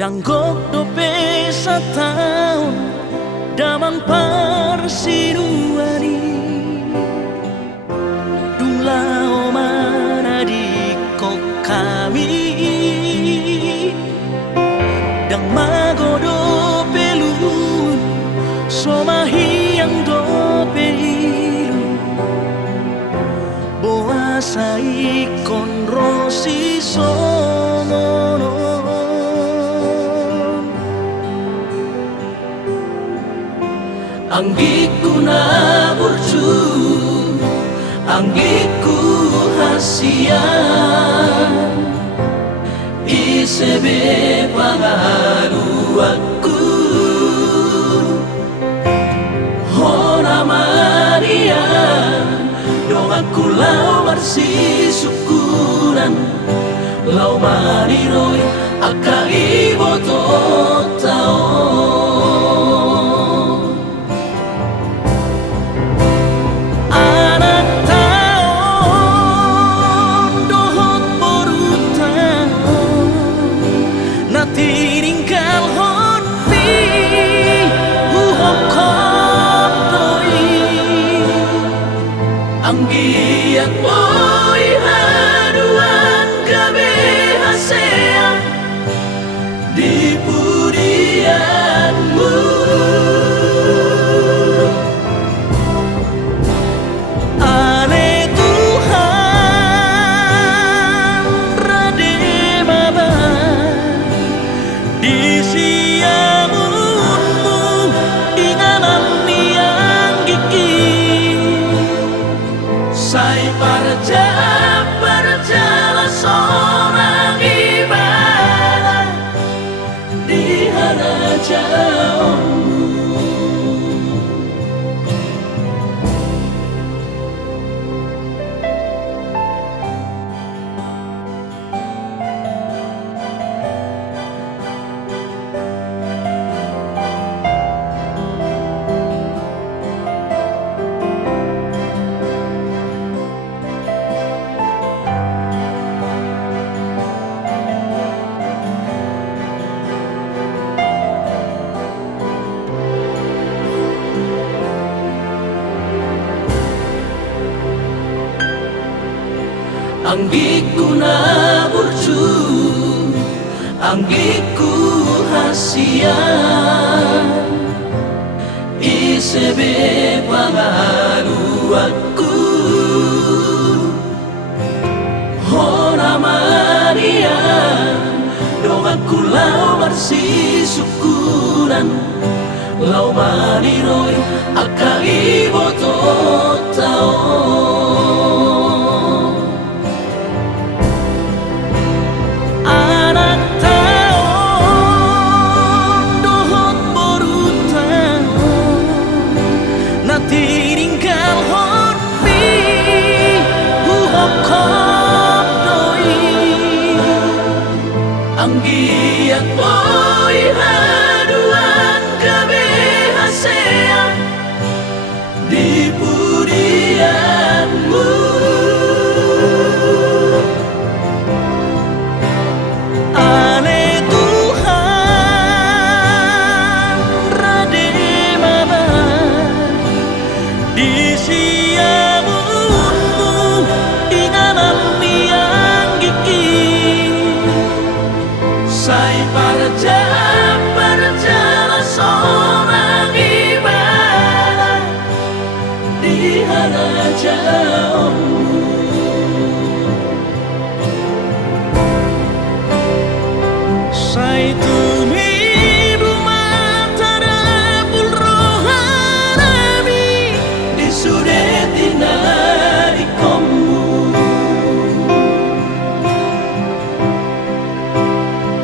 Danggok dope sataun damang parsinuani Dulao mana di kok kami Dang magodo pelun somahi yang dope ilu Boa sai konrosi somono Anggiku na burcu, anggiku hasian Isebe pangalu aku Hona Maria Dong aku lau marsi syukuran Lau maniroy akai boto tao Anggiat boy haduan gabe hasea di pudianmu Ale Tuhan rade maba di siamunmu inganan yang gigi Sai perjala seorang ibadah di hadapanmu Anggiku na burcu, anggiku hasian Isebe pangalu aku Hona Maria Dong aku lau marsi syukuran Lau maniroy akai boto tao Anggiat boy haduan gabe hasea di pudianmu Ale Tuhan rade maba di siamunmu inganan yang gigi Sai perjala seorang ibadah di hadapanmu Sai tumi rumah tarapul rohani di sudetina di komu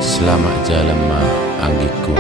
Selamat jalan ma anggiku